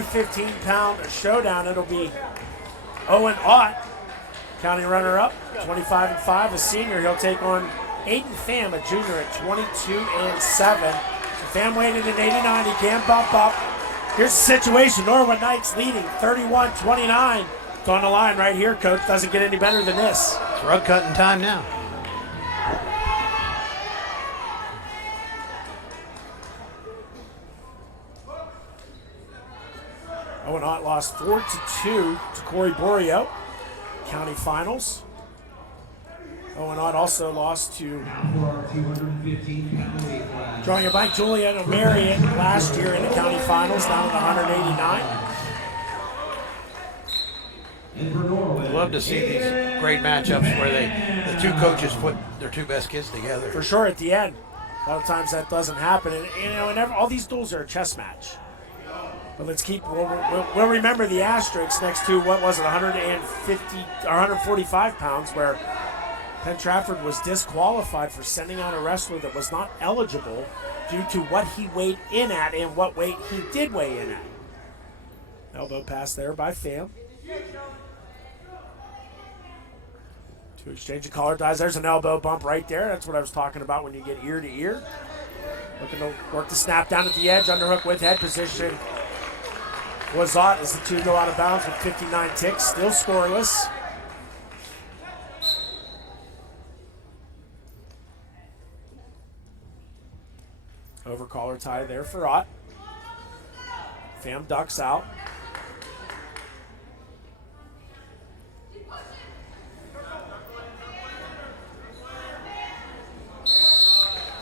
15-pound showdown. It'll be Owen Ott, county runner-up, 25-5, a senior. He'll take on Aiden Pham, a junior, at 22-7. So Pham weighed in at 89. He can bump up. Here's the situation. Norwin Knights leading 31-29. It's on the line right here, Coach. Doesn't get any better than this. It's rug cutting time now. Owen Ott lost 4-2 to Corey Borio, county finals. Owen Ott also lost to drawing a blank Juliana Marion last year in the county finals, down at 189. Love to see these great matchups where the two coaches put their two best kids together. For sure, at the end. A lot of times that doesn't happen, and all these duels are a chess match. But let's keep. We'll remember the asterisks next to what was it, 150 or 145 pounds, where Penn Trafford was disqualified for sending out a wrestler that was not eligible due to what he weighed in at and what weight he did weigh in at. Elbow pass there by Pham. To exchange of collar ties. There's an elbow bump right there. That's what I was talking about when you get ear to ear. Looking to work the snap down at the edge, underhook with head position. Was Ott as the two go out of bounds with 59 ticks, still scoreless. Over collar tie there for Ott. Pham ducks out.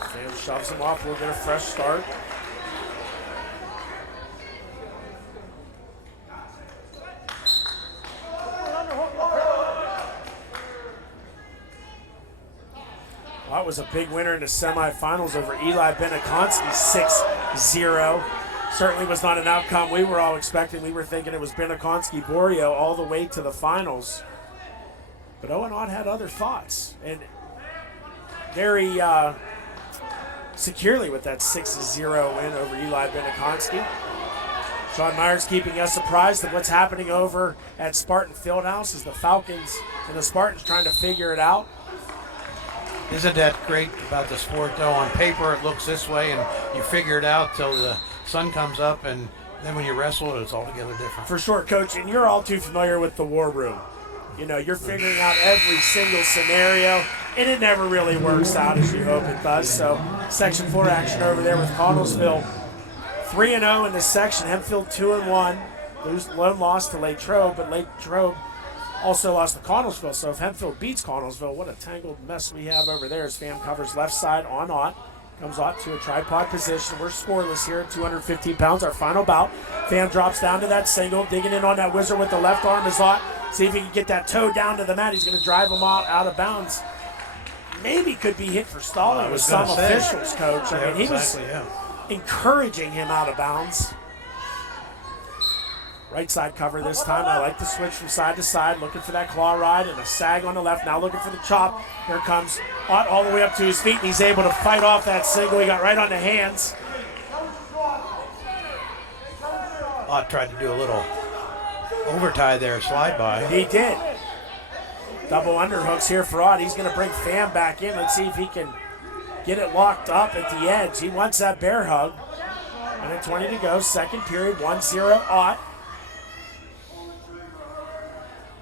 Pham shoves him off. We'll get a fresh start. Ott was a big winner in the semifinals over Eli Benakonski, 6-0. Certainly was not an outcome we were all expecting. We were thinking it was Benakonski Borio all the way to the finals. But Owen Ott had other thoughts, and very securely with that 6-0 win over Eli Benakonski. Sean Myers keeping us apprised of what's happening over at Spartan Fieldhouse as the Falcons and the Spartans trying to figure it out. Isn't that great about the sport, though? On paper, it looks this way, and you figure it out till the sun comes up, and then when you wrestle it, it's altogether different. For sure, Coach, and you're all too familiar with the war room. You know, you're figuring out every single scenario, and it never really works out as you hope it does. So, Section 4 action over there with Connellsville. 3-0 in this section. Hempfield 2-1. Lone loss to Latrobe, but Latrobe also lost to Connellsville. So if Hempfield beats Connellsville, what a tangled mess we have over there as Pham covers left side on Ott. Comes Ott to a tripod position. We're scoreless here at 215 pounds, our final bout. Pham drops down to that single, digging in on that whizzer with the left arm is Ott. See if he can get that toe down to the mat. He's going to drive him out of bounds. Maybe could be hit for stalling with some officials, Coach. I mean, he was encouraging him out of bounds. Right side cover this time. I like the switch from side to side, looking for that claw ride and a sag on the left. Now looking for the chop. Here comes Ott all the way up to his feet, and he's able to fight off that single. He got right on the hands. Ott tried to do a little overtie there, slide by. He did. Double underhooks here for Ott. He's going to bring Pham back in. Let's see if he can get it locked up at the edge. He wants that bear hug. And then 20 to go. Second period, 1-0 Ott.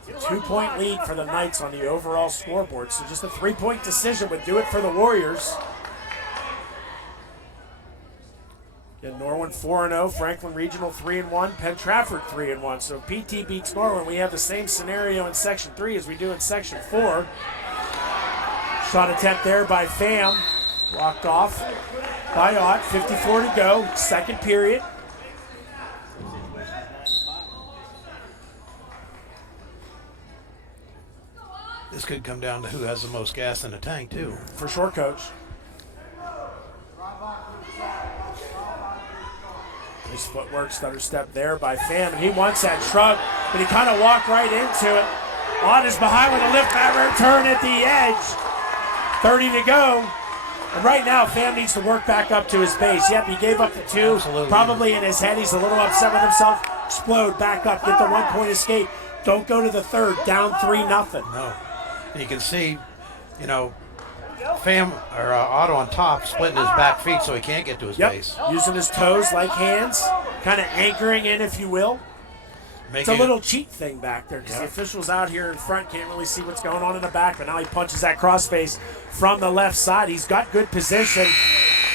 A 2-point lead for the Knights on the overall scoreboard. So just a 3-point decision would do it for the Warriors. Again, Norwin 4-0, Franklin Regional 3-1, Penn Trafford 3-1. So if PT beats Norwin, we have the same scenario in Section 3 as we do in Section 4. Shot attempt there by Pham. Blocked off by Ott. 54 to go, second period. This could come down to who has the most gas in the tank, too. For sure, Coach. His footwork, stutter step there by Pham, and he wants that shrug, but he kind of walked right into it. Ott is behind with a lift back turn at the edge. 30 to go. And right now, Pham needs to work back up to his base. Yep, he gave up the two. Absolutely. Probably in his head, he's a little upset with himself. explode, back up, get the 1-point escape. Don't go to the third, down 3-0. No. And you can see, Pham or Otto on top splitting his back feet so he can't get to his base. Using his toes like hands, kind of anchoring in, if you will. It's a little cheat thing back there because the officials out here in front can't really see what's going on in the back, but now he punches that crossface from the left side. He's got good position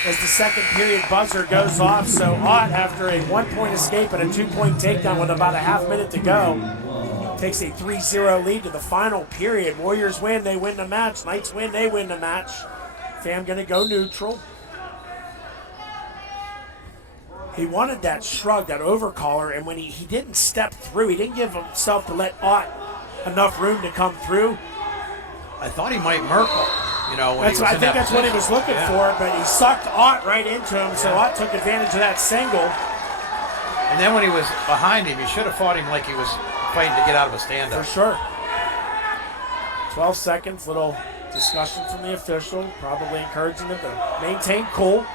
as the second period buzzer goes off. So Ott, after a 1-point escape and a 2-point takedown with about a half minute to go, takes a 3-0 lead to the final period. Warriors win, they win the match. Knights win, they win the match. Pham going to go neutral. He wanted that shrug, that overcaller, and when he didn't step through, he didn't give himself to let Ott enough room to come through. I thought he might Merkel, when I think that's what he was looking for, but he sucked Ott right into him, so Ott took advantage of that single. And then when he was behind him, you should have fought him like he was fighting to get out of a stand-up. For sure. 12 seconds, little discussion from the official, probably encouraging him to maintain cool.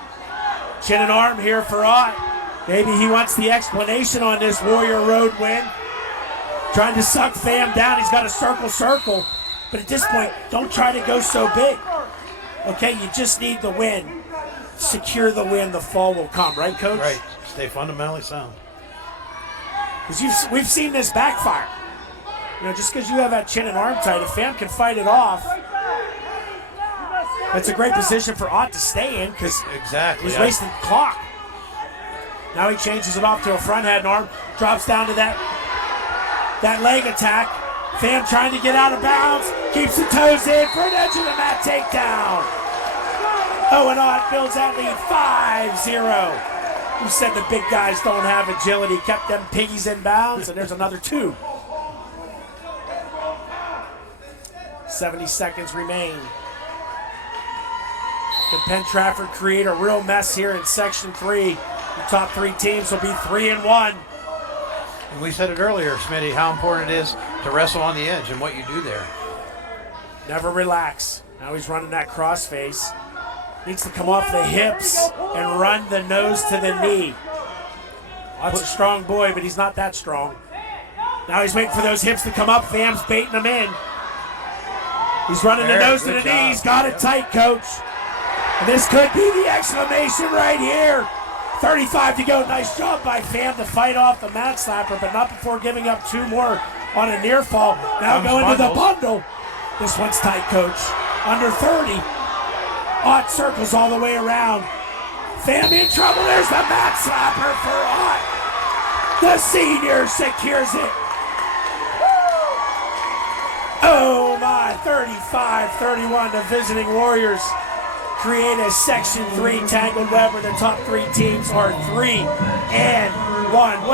Chin and arm here for Ott. Maybe he wants the explanation on this Warrior Road win. Trying to suck Pham down. He's got a circle. But at this point, don't try to go so big. Okay, you just need the win. Secure the win, the fall will come. Right, Coach? Right. Stay fundamentally sound. Because we've seen this backfire. Just because you have that chin and arm tight, if Pham can fight it off, that's a great position for Ott to stay in because he's wasting clock. Now he changes it off to a front head and arm, drops down to that leg attack. Pham trying to get out of bounds, keeps the toes in for an edge of the mat takedown. And Ott builds that lead 5-0. Who said the big guys don't have agility? Kept them piggies in bounds, and there's another 2. 70 seconds remain. Can Penn Trafford create a real mess here in Section 3? The top 3 teams will be 3-1. And we said it earlier, Smitty, how important it is to wrestle on the edge and what you do there. Never relax. Now he's running that crossface. Needs to come off the hips and run the nose to the knee. Ott's a strong boy, but he's not that strong. Now he's waiting for those hips to come up. Pham's baiting him in. He's running the nose to the knee. He's got it tight, Coach. And this could be the exclamation right here. 35 to go. Nice job by Pham to fight off the mat slapper, but not before giving up 2 more on a near fall. Now going to the bundle. This one's tight, Coach. Under 30. Ott circles all the way around. Pham in trouble. There's the mat slapper for Ott. The senior secures it. Oh my, 35-31, the visiting Warriors create a Section 3 tangled web where the top 3 teams are 3-1. What a